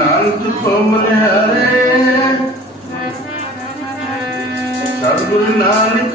ਨਾਨਕ ਕੋ ਮਨਿਆਰੇ ਸਤਿਗੁਰੂ ਨਾਨਕ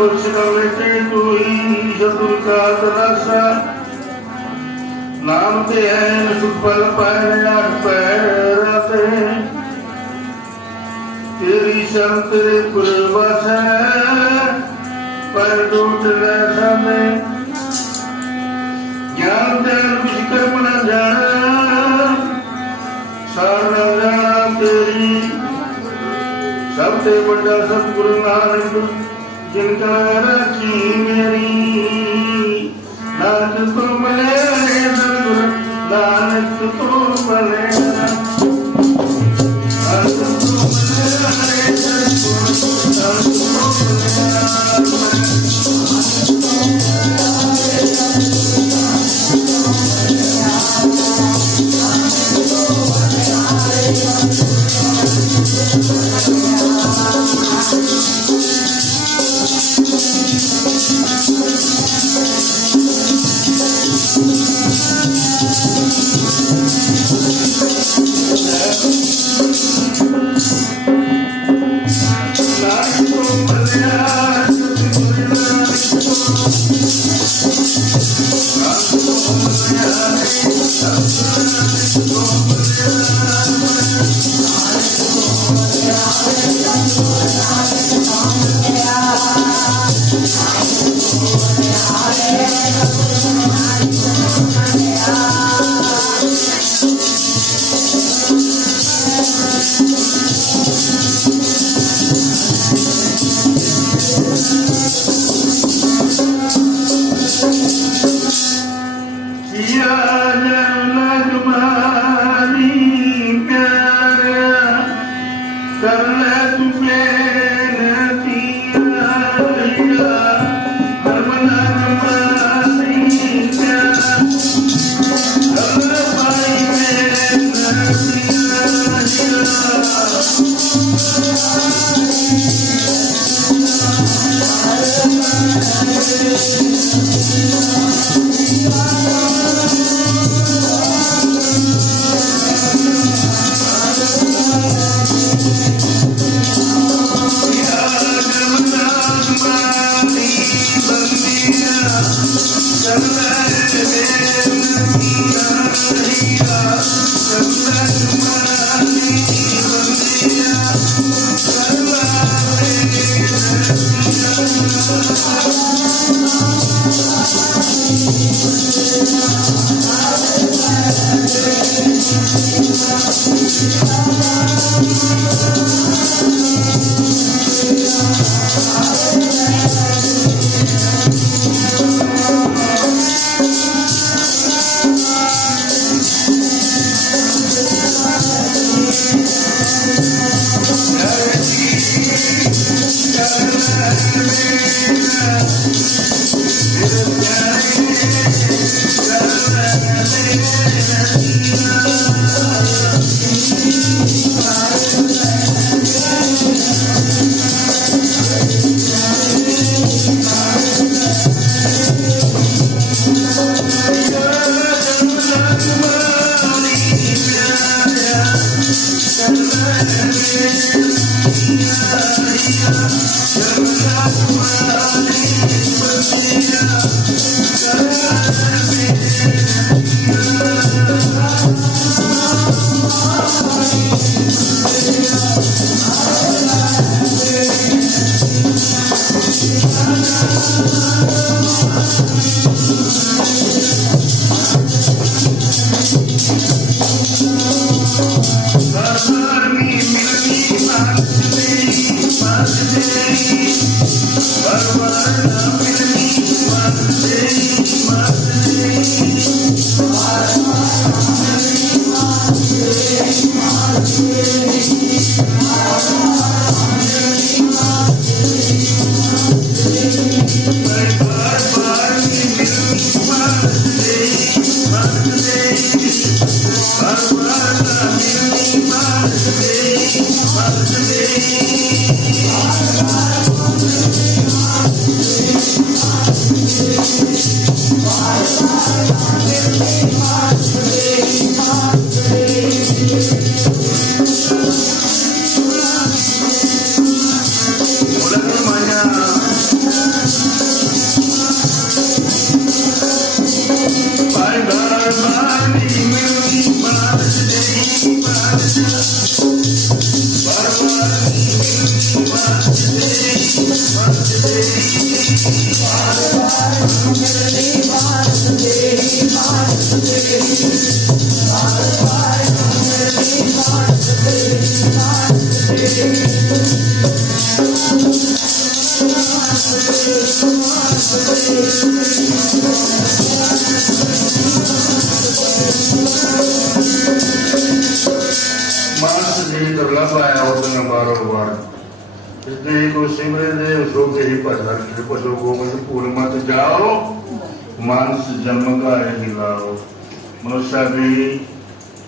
ਬਖਸ਼ਣਾ ਮਿਟੇ ਕੋਈ ਸ਼ਤੁਰ ਕਾ ਤਰਾਸਾ ਨਾਮ ਤੇ ਹੈ ਸੁਪਲ ਪਾਇ ਆਠ ਪੈਰ ਰਤੇ ਤੇਰੀ ਸ਼ਰਨ ਤੇਰੇ ਪੁਰਵਸ ਪਰ ਟੂਟ ਲੈ ਸਾਨੇ ਗਿਆਨ ਤੇ ਕੁਛ ਕਰਮ ਨਾ ਜਾਣਾ ਜਾਣਾ ਤੇਰੀ ਸਭ ਤੇ ਵੱਡਾ ਸਤਿਗੁਰੂ ਨਾਨਕ ਜਿਨ ਕਾ ਇਸਦੇ ਕੋ ਸਿਮਰੇ ਦੇ ਸੋ ਕੇ ਭਜਨ ਜੀ ਪਦੋ ਗੋਬਿੰਦ ਪੂਰ ਮਤ ਜਾਓ। ਮਾਨਸ ਜਨਮ ਕਾ ਹੈ ਮਨੁਸ਼ਾ ਵੀ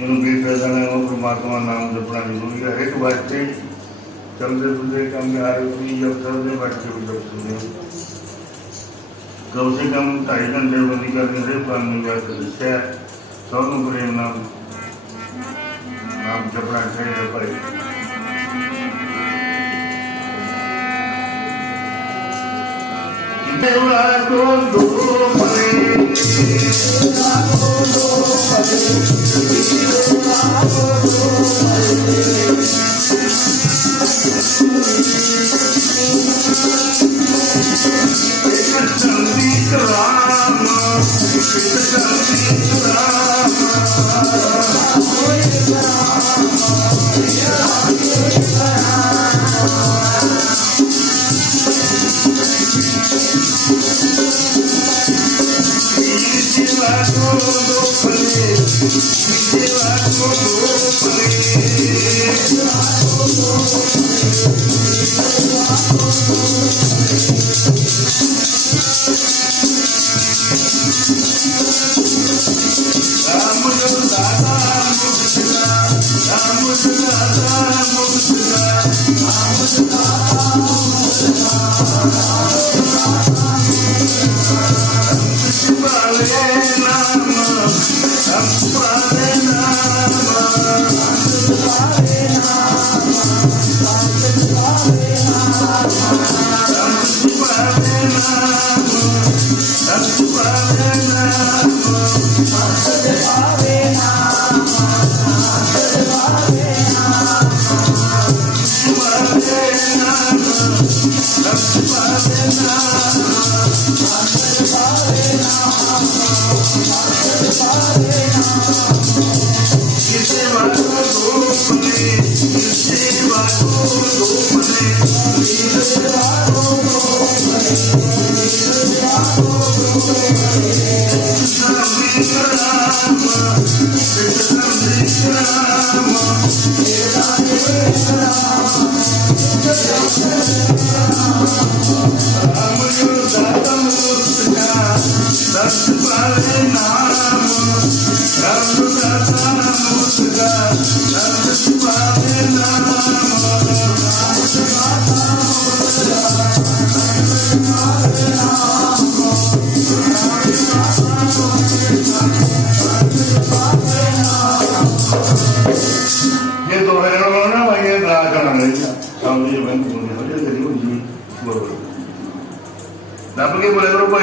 ਇਹਨੂੰ ਵੀ ਪੈਦਾ ਨੇ ਉਹ ਪਰਮਾਤਮਾ ਨਾਮ ਜਪਣਾ ਜ਼ਰੂਰੀ ਹੈ। ਇੱਕ ਵਾਰ ਚਲਦੇ ਬੁੱਧੇ ਕੰਮ ਆ ਰਹੇ ਸੀ ਜਬ ਚਲਦੇ ਬੈਠੇ ਵੀ ਜਬ ਸੁਣਦੇ ਕਮ ਸੇ ਕਮ ਢਾਈ ਘੰਟੇ ਬੰਦੀ ਕਰਦੇ ਰਹੇ ਪਰ ਨੂੰ ਜਾ ਕੇ ਦੱਸਿਆ। ਸਭ ਨੂੰ ਪ੍ਰੇਮ ਨਾਲ ਨਾਮ ਜਪਣਾ ਚਾਹੀਦਾ ਭਾਈ। ਦੇਵਾ ਕੋ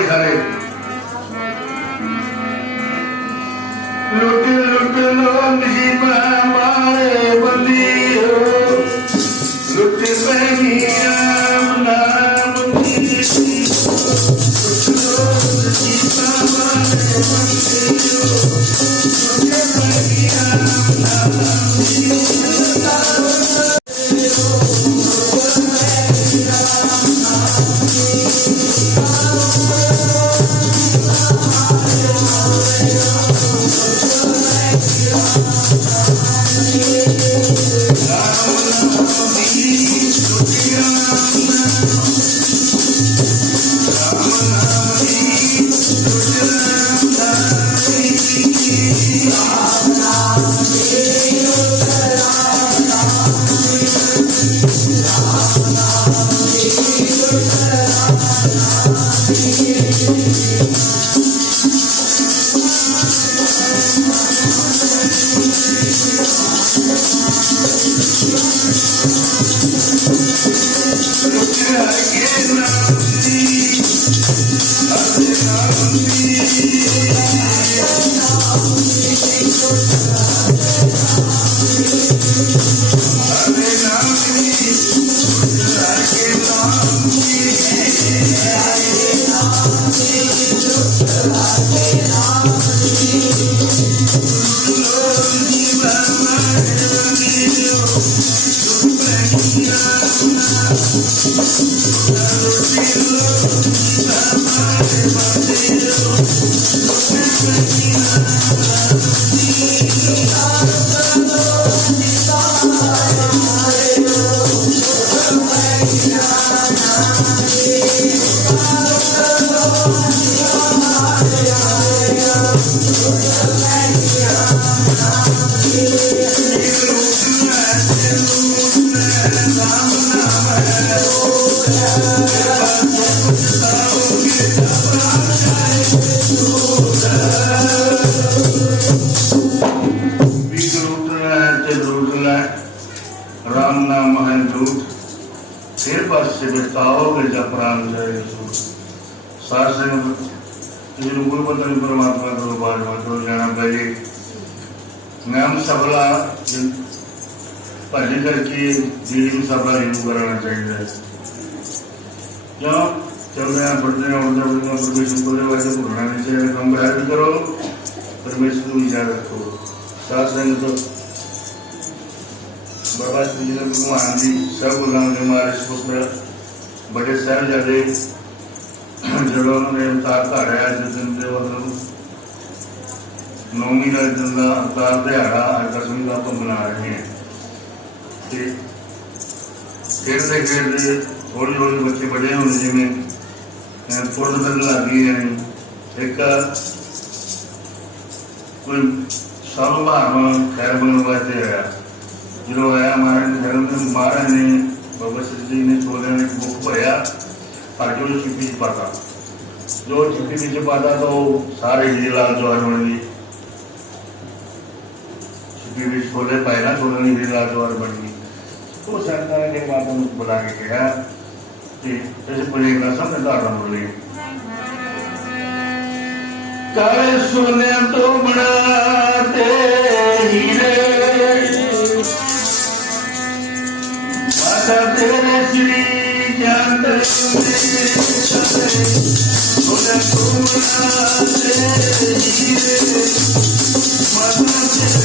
ਕੇ ਬੋਲੇ ਕਰੋ I cannot be, I. ਜਿਹਨੂੰ ਕੋਈ ਪਤਾ ਨਹੀਂ ਪਰਮਾਤਮਾ ਤੋਂ ਬਾਅਦ ਵਾਟੋ ਜਾਣਾ ਪਏ ਨਾਮ ਸਬਲਾ ਭਾਜੀ ਕਰਕੇ ਜਿਹੜੀ ਨੂੰ ਸਬਲਾ ਇਹਨੂੰ ਕਰਨਾ ਚਾਹੀਦਾ ਹੈ। ਜਾਂ ਚੱਲਦੇ ਆ ਬੜਦੇ ਆ ਉਹਦੇ ਉਹਦੇ ਪਰਮੇਸ਼ਰ ਕੋਲੇ ਵਾਜੇ ਭੁੱਲਣਾ ਨਹੀਂ ਚਾਹੀਦਾ। ਕੰਮ ਬੜਾ ਵੀ ਕਰੋ ਪਰਮੇਸ਼ਰ ਨੂੰ ਯਾਦ ਰੱਖੋ। ਸਾਧ ਸੰਗਤ ਤੋਂ ਬਾਬਾ ਜੀ ਨੇ ਭਗਵਾਨ ਦੀ ਸਭ ਗੁਰਾਂ ਦੇ ਮਾਰੇ ਸੁਪਰ ਬੜੇ ਸਾਹਿਬਜ਼ਾਦੇ ਜਦੋਂ ਉਹਨਾਂ ਨੇ ਅਵਤਾਰ ਧਾਰਿਆ ਜਿਸ ਦਿਨ ਦੇ ਉਹਨਾਂ ਨੌਵੀਂ ਦਾ ਦਿਨ ਦਾ ਅਵਤਾਰ ਦਿਹਾੜਾ ਅੱਜ ਦਸਵੀਂ ਦਾ ਆਪਾਂ ਮਨਾ ਰਹੇ ਹਾਂ। ਤੇ ਖੇਡਦੇ ਖੇਡਦੇ ਹੌਲੀ ਹੌਲੀ ਬੱਚੇ ਵੱਡੇ ਹੁੰਦੇ ਜਿਵੇਂ, ਅਹ ਫੁੱਟ ਬਦਲ ਲੱਗ ਨੇ। ਇੱਕ ਕੋਈ ਸਭ ਭਾਵ ਖੈਰ ਬਣਨ ਵਾਸਤੇ ਆਇਆ। ਜਦੋਂ ਆਇਆ ਮਹਾਰਾਜ ਨੇ ਜਨਮ ਦਿਨ ਮਹਾਰਾਜ ਨੇ ਬਾਬਾ ਸ੍ਰੀ ਜੀ ਨੇ ਛੋਲਿਆਂ ਨੇ ਬੁੱਕ ਭਰਿਆ ਪਰ ਜੋ ਚਿੱਪੀ ਚ ਪਾਤਾ ਜੋ ਚਿੱਪੀ ਵਿੱਚ ਪਾਤਾ ਤਾਂ ਉਹ ਸਾਰੇ ਹੀ ਲਾਲ ਜਵਾਰ ਬਣ ਗਈ ਚਿੱਪੀ ਵਿੱਚ ਛੋਲੇ ਪਾਏ ਨਾ, ਛੋਲੇ ਦੀ ਵੀ ਲਾਲ ਜਵਾਰ ਬਣ ਗਈ ਉਹ ਸੰਤਾਂ ਨੇ ਮਾਤਾ ਨੂੰ ਬੁਲਾ ਕੇ ਕਿਹਾ ਕਿ ਇਸ ਪੁਰੇ ਦਾ ਸਭ ਦਾ ਆਰੰਭ ਲਈ। ਕਾਲੇ ਸੋਨੇ ਤੋਂ ਬਣਾਤੇ ਹੀਰੇ ਮਾਤਾ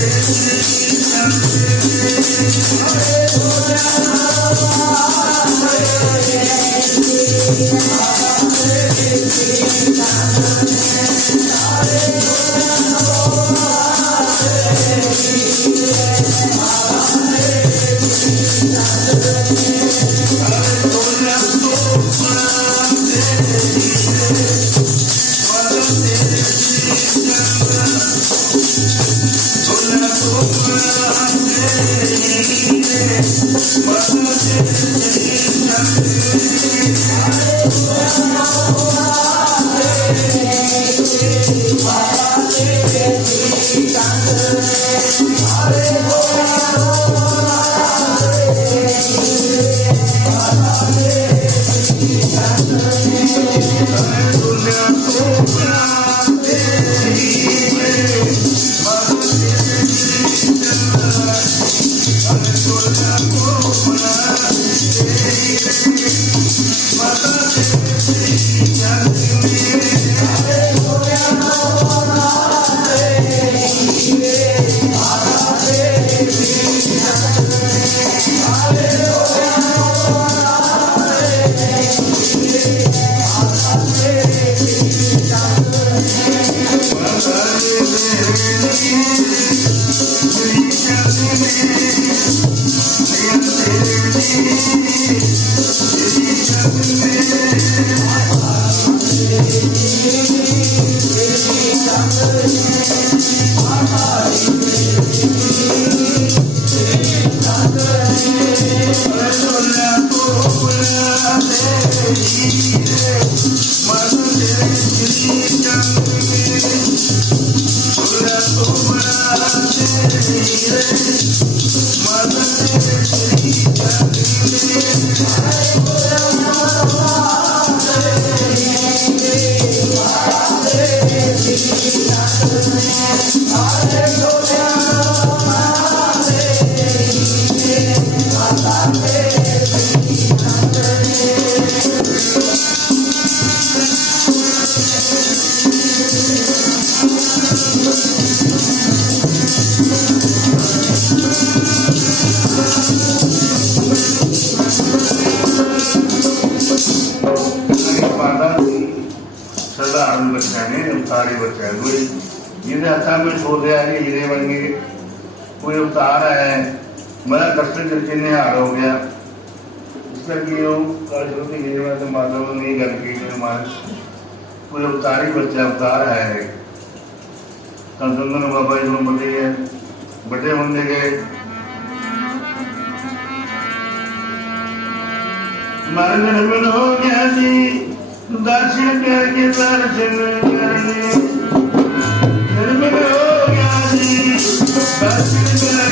ਡਾਕਟਰ ਕਰਕੇ ਨਿਹਾਰ ਹੋ ਗਿਆ? ਇਸ ਕਰਕੇ ਉਹ ਕਾਸ਼ਰ ਦੀ ਗੇਵਾ ਤੇ ਮਾਤਾ ਨੇ ਗੱਲ ਕੀਤੀ ਮਾਰ ਕੋਈ ਅਵਤਾਰੀ ਬੱਚਾ ਅਵਤਾਰ ਹੈ ਕੰਦਨ ਬਾਬਾ ਜੀ ਨੂੰ ਮੰਨੇ ਹੈ ਵੱਡੇ ਹੁੰਦੇ ਗਏ। ਮਰਨ ਮਨ ਹੋ ਗਿਆ ਸੀ, ਦਰਸ਼ਨ ਕਰਕੇ ਦਰਸ਼ਨ ਕਰਨੇ। ਮਨ ਹੋ ਗਿਆ ਸੀ, ਦਰਸ਼ਨ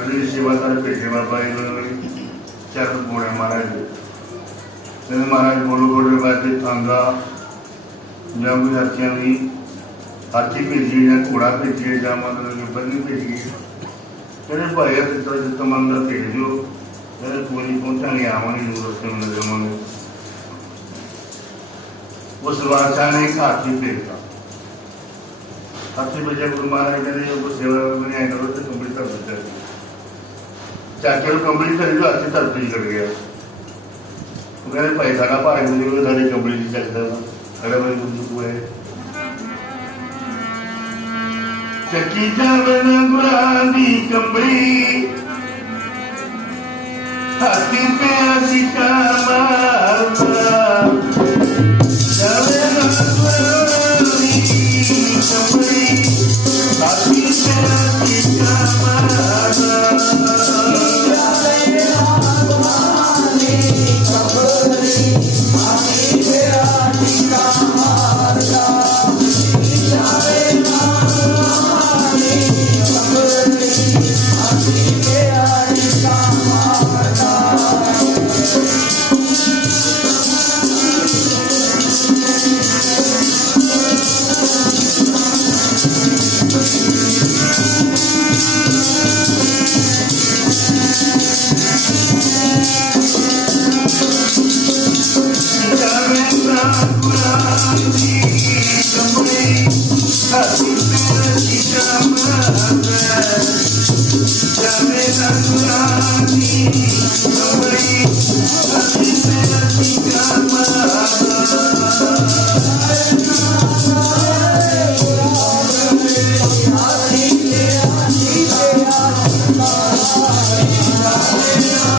आपले सेवादार पेठे बाबा चरण गोळे महाराज ਤੇ ਮਹਾਰਾਜ। ਬੋਲੋ ਬੋਲੇ ਵਾਸਤੇ ਤਾਂਗਾ ਜੰਗ ਸਾਥੀਆਂ ਦੀ ਹਾਥੀ ਭੇਜੀ ਜਾਂ ਘੋੜਾ ਭੇਜੀ ਜਾਂ ਮਤਲਬ ਕਿ ਬੰਨੀ ਭੇਜੀ। ਤੇਰੇ ਭਾਇਆ ਤੇ ਤੋ ਜਿਤ ਮੰਨ ਦਾ ਭੇਜ ਦਿਓ। ਤੇ ਕੋਈ ਪਹੁੰਚਾਂਗੇ, ਆਵਾਂਗੇ ਜ਼ਰੂਰ ਤੇ ਉਹਨਾਂ ਦੇ ਮਨ ਉਸ ਵਾਰਤਾ ਨੇ ਹਾਥੀ ਭੇਜਤਾ। ਹਾਥੀ ਭੇਜਿਆ ਗੁਰੂ ਮਹਾਰਾਜ, ਕਹਿੰਦੇ ਉਹ ਸੇਵਾ ਬਣਾਇਆ ਕਰੋ ਤੇ ਕੰਪਲੀਟ ਕਰ ਦਿੱਤਾ cakilo kembali sendiri asik terus dijadiin, kemarin paytana pak ini juga dari kembali cakilo, itu ya. Kembali, asiknya asik kamar, cakila bandurani kembali, asiknya.